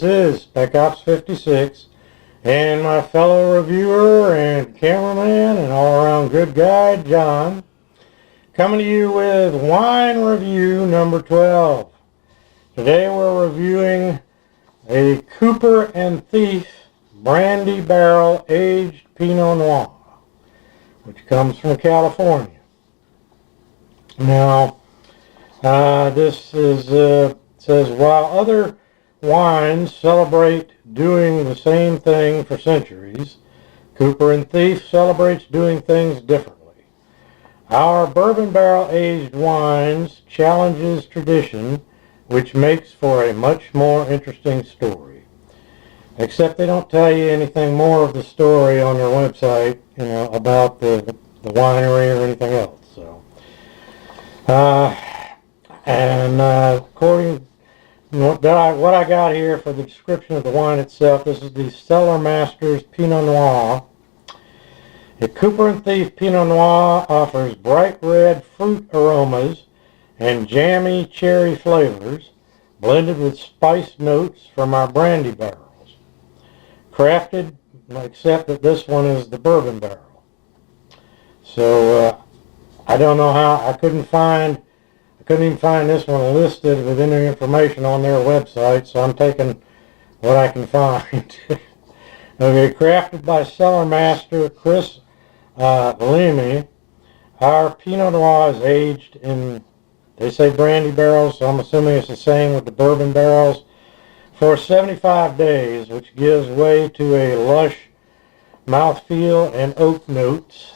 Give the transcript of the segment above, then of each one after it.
this is Spec Ops 56 and my fellow reviewer and cameraman and all-around good guy, John, coming to you with wine review number 12. Today we're reviewing a Cooper and Thief Brandy barrel aged Pinot Noir, which comes from California. Now, this is says, while other wines celebrate doing the same thing for centuries, Cooper and Thief celebrates doing things differently. Our bourbon barrel aged wines challenges tradition, which makes for a much more interesting story. Except they don't tell you anything more of the story on their website, about the winery or anything else. So, according what I got here for the description of the wine itself, this is the Cellar Masters Pinot Noir. A Cooper and Thief Pinot Noir offers bright red fruit aromas and jammy cherry flavors, blended with spice notes from our brandy barrels. Crafted, except that this one is the bourbon barrel. So I don't know how, I couldn't even find this one listed with any information on their website, so I'm taking what I can find. Okay, crafted by Cellar Master Chris Lemme, our Pinot Noir is aged in, they say brandy barrels, so I'm assuming it's the same with the bourbon barrels, for 75 days, which gives way to a lush mouthfeel and oak notes,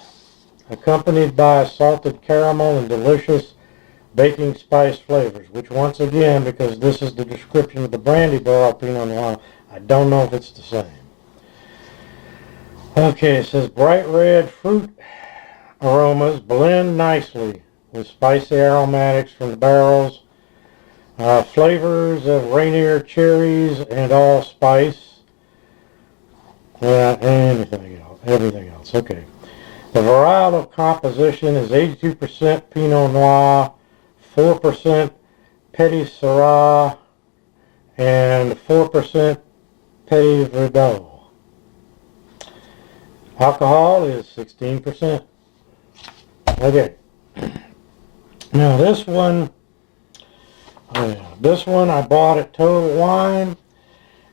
accompanied by salted caramel and delicious baking spice flavors, which once again, because this is the description of the brandy barrel Pinot Noir, I don't know if it's the same. Okay, it says bright red fruit aromas blend nicely with spicy aromatics from the barrels, flavors of Rainier cherries and allspice, everything else. Okay. The varietal composition is 82% Pinot Noir, 4% Petit Sirah, and 4% Petit Verdot. Alcohol is 16%. Okay. Now this one I bought at Total Wine,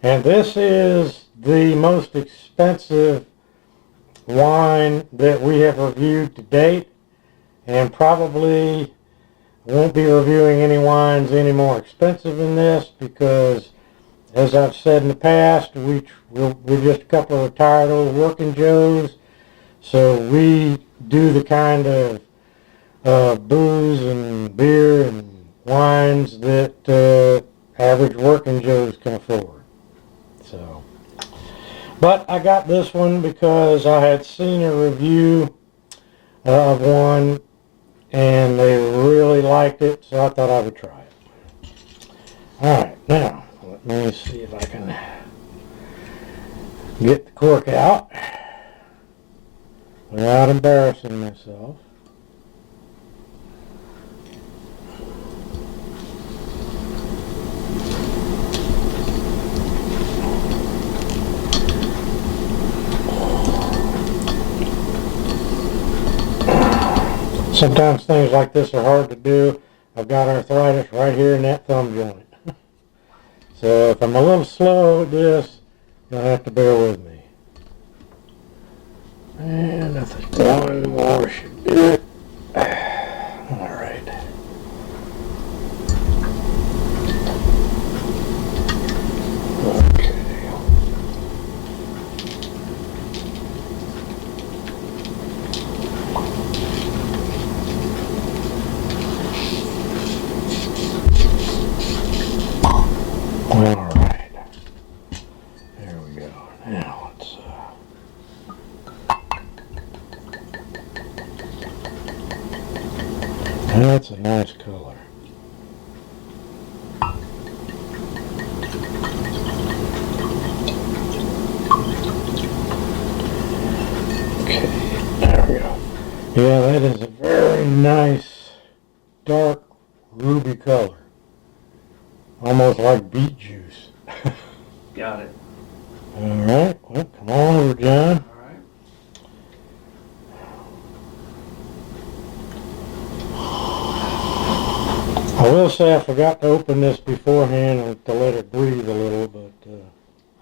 and this is the most expensive wine that we have reviewed to date, and probably won't be reviewing any wines any more expensive than this, because as I've said in the past, we're just a couple of retired old working Joes, so we do the kind of booze and beer and wines that average working Joes can afford. So, but I got this one because I had seen a review of one and they really liked it, so I thought I would try it. Alright, now, let me see if I can get the cork out without embarrassing myself. Sometimes things like this are hard to do. I've got arthritis right here in that thumb joint. So if I'm a little slow at this, you'll have to bear with me. And I think one more should do it. All right. Okay. All right, there we go. Now let's that's a nice color. Okay, there we go. Yeah, that is a very nice dark ruby color. Almost like beet juice. Got it. All right. Well, come on over, John. All right. I will say I forgot to open this beforehand and to let it breathe a little, but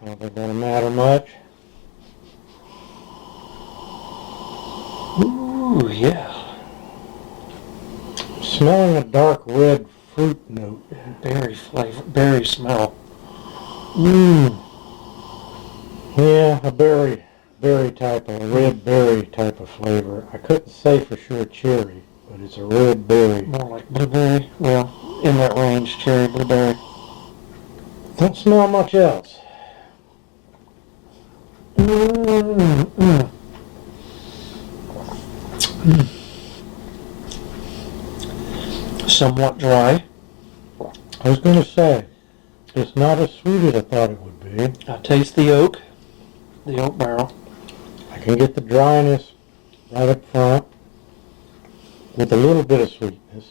I don't think that'll matter much. Ooh, yeah. Smelling a dark red fruit note. Berry flavor, berry smell. Mmm. Yeah, a berry type of, red berry type of flavor. I couldn't say for sure cherry, but it's a red berry. More like blueberry. Well, in that range, cherry, blueberry. Don't smell much else. Somewhat dry. I was going to say, it's not as sweet as I thought it would be. I taste the oak barrel. I can get the dryness right up front with a little bit of sweetness.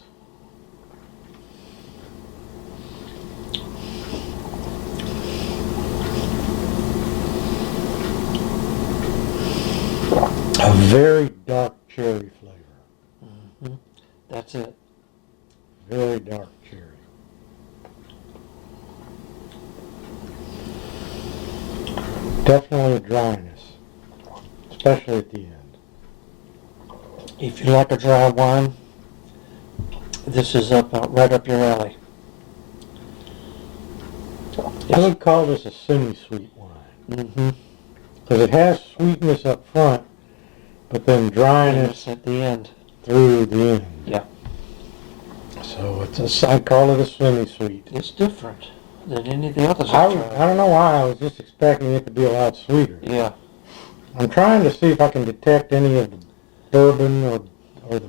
A very dark cherry flavor. Mm-hmm. That's it. Very dark cherry. Definitely a dryness, especially at the end. If you like a dry wine, this is right up your alley. I would call this a semi-sweet wine. Mm-hmm. Because it has sweetness up front, but then dryness at the end. Through the end. Yeah. So I call it a semi-sweet. It's different than any of the others I I've tried. don't know why. I was just expecting it to be a lot sweeter. Yeah. I'm trying to see if I can detect any of the bourbon or the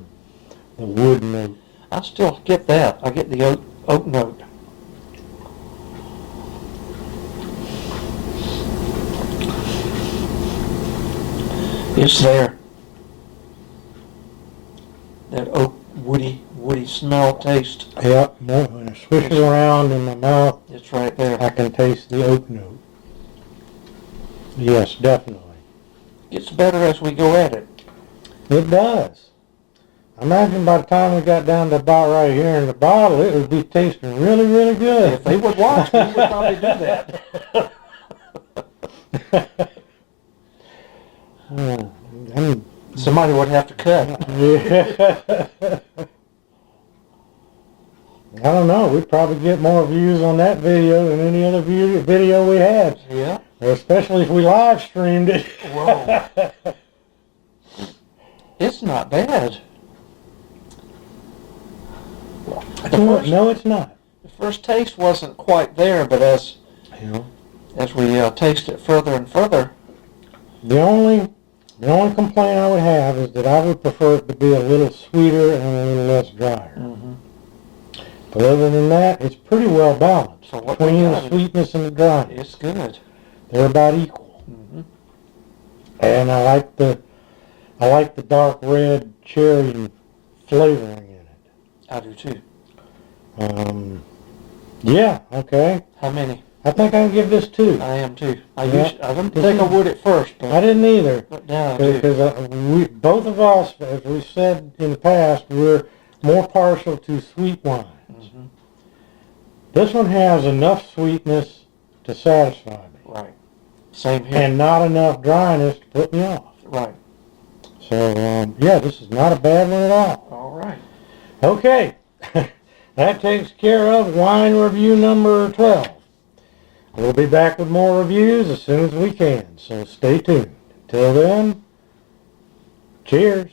wood note. I still get that. I get the oak note. It's there. That oak woody smell, taste. Yep, no, when it swishes around in my mouth, It's right there. I can taste the oak note. Yes, definitely. Gets better as we go at it. It does. I imagine by the time we got down to about right here in the bottle, it would be tasting really, really good. If they would watch, we would probably do that. Somebody would have to cut. Yeah. I don't know. We'd probably get more views on that video than any other video we had. Yeah. Especially if we live streamed it. Whoa. It's not bad. No, it's not. The first taste wasn't quite there, but as Yeah. as we taste it further and further, The only complaint I would have is that I would prefer it to be a little sweeter and a little less drier. But other than that, it's pretty well balanced So what between we the got sweetness and the dryness. it's good. They're about equal. And I like the dark red cherry flavoring in it. I do too. Yeah, okay. How many? I think I can give this 2. I am too. I Yeah. didn't think I would at first, I but didn't either. now I do. Because both of us, as we said in the past, we're more partial to sweet wines. This one has enough sweetness to satisfy me. Right. Same here. And not enough dryness to put me off. Right. So, yeah, this is not a bad one at all. All right. Okay. That takes care of wine review number 12. We'll be back with more reviews as soon as we can, so stay tuned. Till then, cheers.